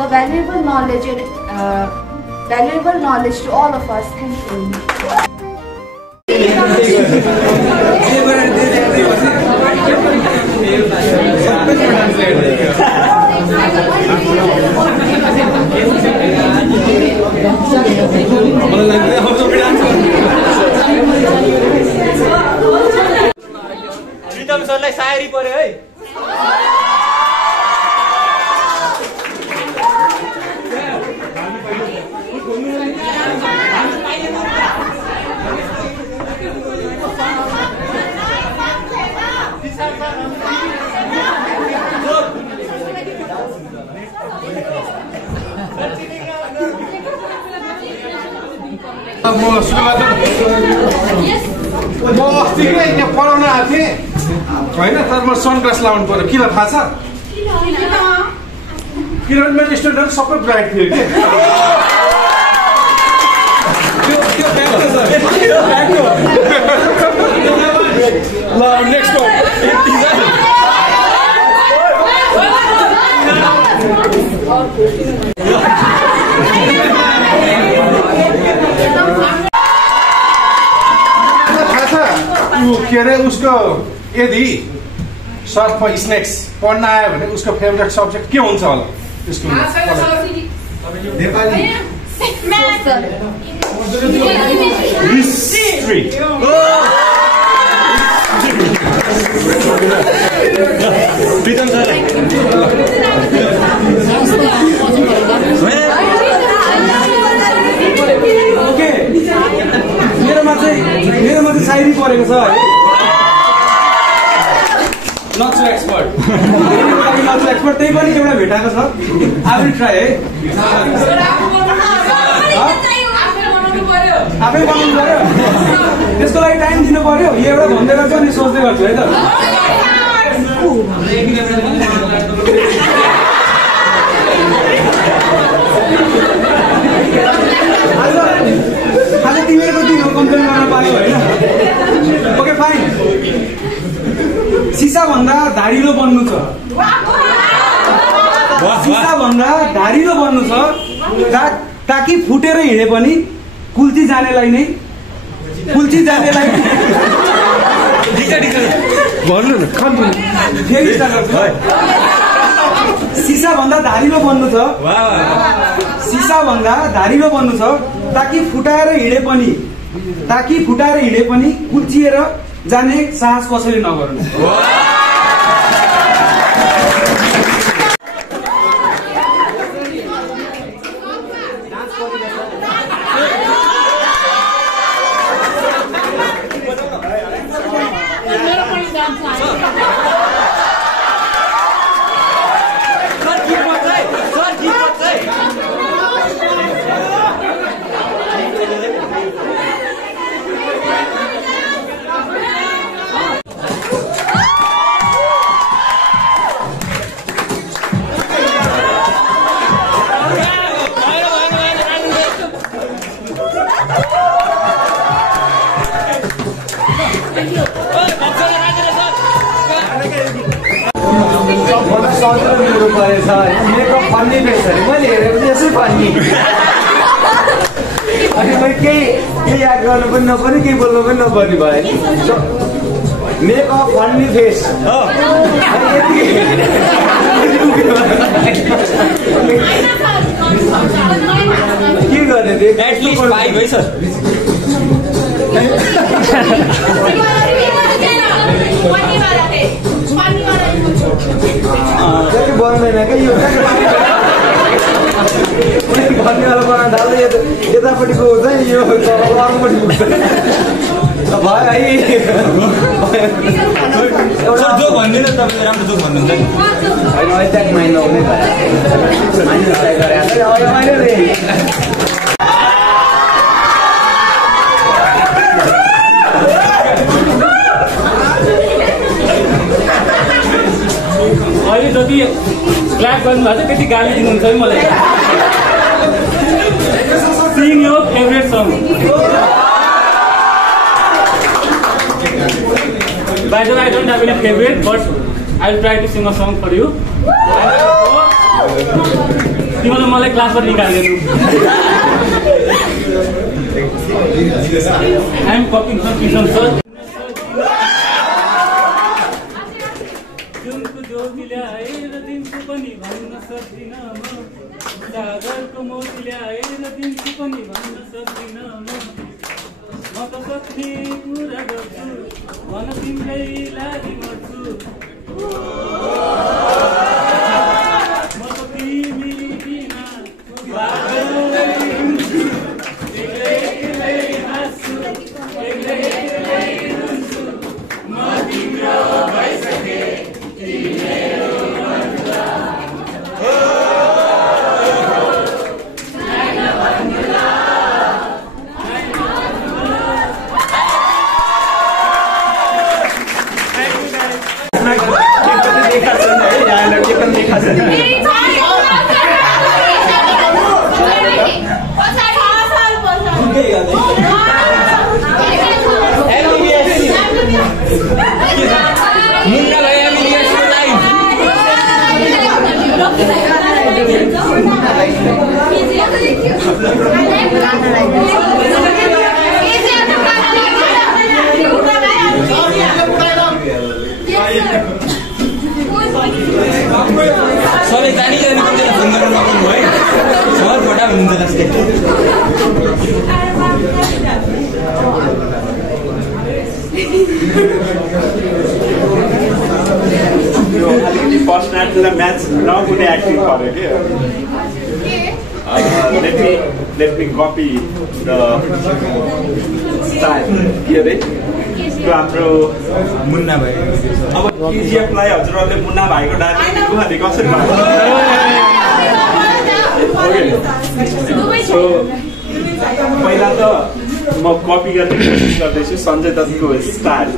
the valuable knowledge to all of us. Thank you. प्रीतम सरलाई सायरी पर्यो है म अस्तिकै यहाँ पढाउन आएको थिएँ होइन तर म सनग्लास लाउनु पर्यो किन थाहा छ किनभने मेरो स्टुडेन्टहरू सबै ब्राइट थियो ल नेक्स्ट के अरे उसको यदि सर्फमा स्नेक्स पढ्न आयो भने उसको फेभरेट सब्जेक्ट के हुन्छ होला स्कुलमा नेपाली हिस्ट्री प्रीतम सरलाई ओके मेरोमा चाहिँ सायरी परेको छ है नट सो एक्सपर्ट त्यही पनि एउटा भेटाएको छ आई विल ट्राई है आफै बनाउनु पर्यो त्यसको लागि टाइम दिनु पर्यो यो एउटा भन्दै गर्छु अनि सोच्दै गर्छु है त आज तिमीहरूको दिन हो कम्प्लेन गर्न पायो होइन ओके फाइन सिसा भन्दा धारिलो बन्नु छ सिसा भन्दा धारिलो बन्नु छ ताकि फुटेर हिँडे पनि कुल्ची जानेलाई भन्नु न फेरि सिसा भन्दा धारिलो बन्नु छ ताकि फुटाएर हिँडे पनि कुल्चिएर जाने साहस कसैले नगर्नु मेकअप फन्नी फेस अरे मैले हेरेको यसै फन्नी अनि मैले केही याद गर्नु पनि नपर्ने केही बोल्नु पनि नपर्ने भयो मेकअप फन्नी फेस के गर्ने थियो एटलिस्ट 5 है सर जति बन्दैन क्या यो भन्नेवाला बनाउनु थाल्दा यतापट्टिको चाहिँ यो अर्कोपट्टि पुग्छ भयो है सर जोक भन्दिनँ तपाईँले राम्रो जोक भन्नुहुन्छ नि होइन अहिले त्यहाँ माइन्ड नहुने भयो माइन्ड ट्राई गरेर अहिले जति क्ल्याप गर्नुभएको छ त्यति गाली दिनुहुन्छ है मलाई sing your favourite song By the way, I don't have any favorite, but I'll try to sing a song for you. तिमीले मलाई क्लासबाट निकाल्दैन I am copying some pieces sir जुनको ज्योति ल्याएर दिनको पनि भन्न सक्दिन म सागरको मोती ल्याएर दिनको पनि भन्न सक्दिन म त सक्ने कुरा गर्छु भन तिम्रै लागि मर्छु म त तिमी बिना एक्लै हाँस्छु एक्लै रुन्छु म तिम्रो भइसके सबै जानी जानी फोन गरेर नगर्नु है सर फोटा हुनुहुन्छ जस्तै पर्सनालिटीलाई म्याच नहुने एक्टिङ गर्यो के let me copy the style के अरे हाम्रो मुन्ना भाइ अब केजीएफलाई हजुरहरूले मुन्ना भाइको डान्स दुखाले कसरी गर्नु सो पहिला त म कपी गर्ने कोसिस गर्दैछु सञ्जय दत्तको स्टाइल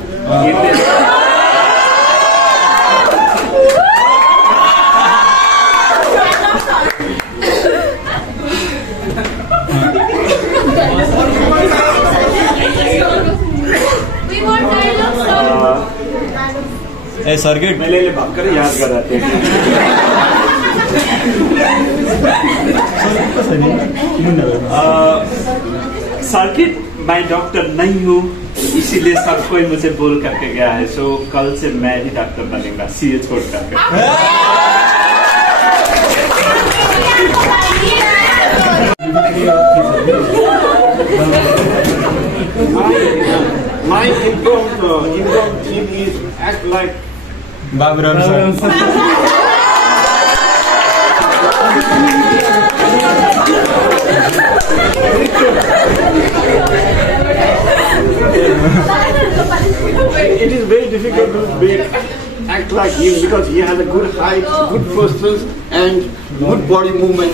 ए सर्किट मैले भर्खरै याद गरेको थिएँ सर्किट मैं डॉक्टर नहीं हूँ इसीलिए सब कोई मुझे बोल करके गया है सो कल से मैं ही डॉक्टर बनेगा सीए छोड़ करके My improv team is act like Baburam sir. It is very difficult to act like him because he has a good height, good postures, and good body movement.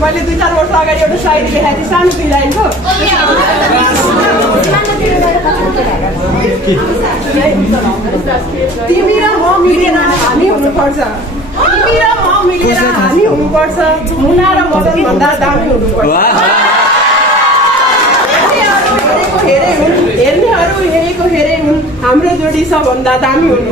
मैले 2-4 वर्ष अगाडि एउटा शायरी लेखाएको थिएँ सानो पिलाइनको तिमी र म मिलेन हुनुपर्छ तिमी र म मिलेर हामी हुनुपर्छ मुना र मदन भन्दा दामी हुनुपर्छ हेर्नेहरू हेरेको हेरे हुन् हाम्रो जोडी सबभन्दा दामी हुनु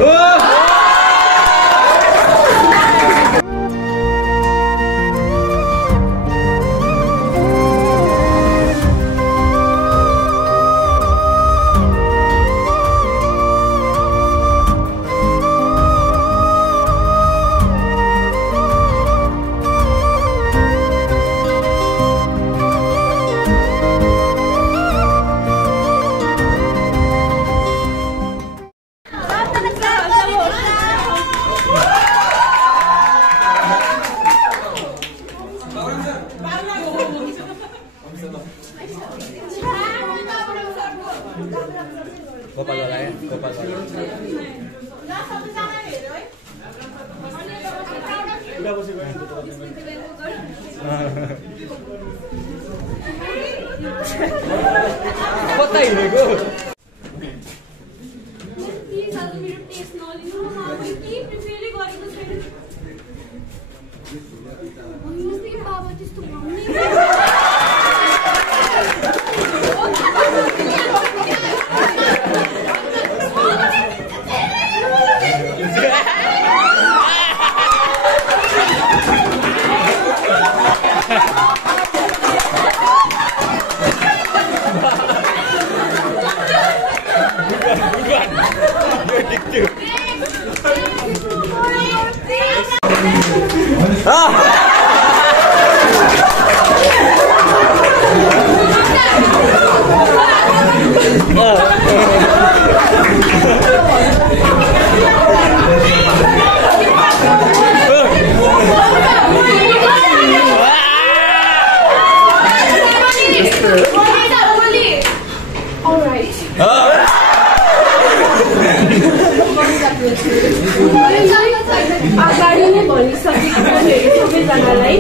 अगाडि नै भनिसकेको सबैजनालाई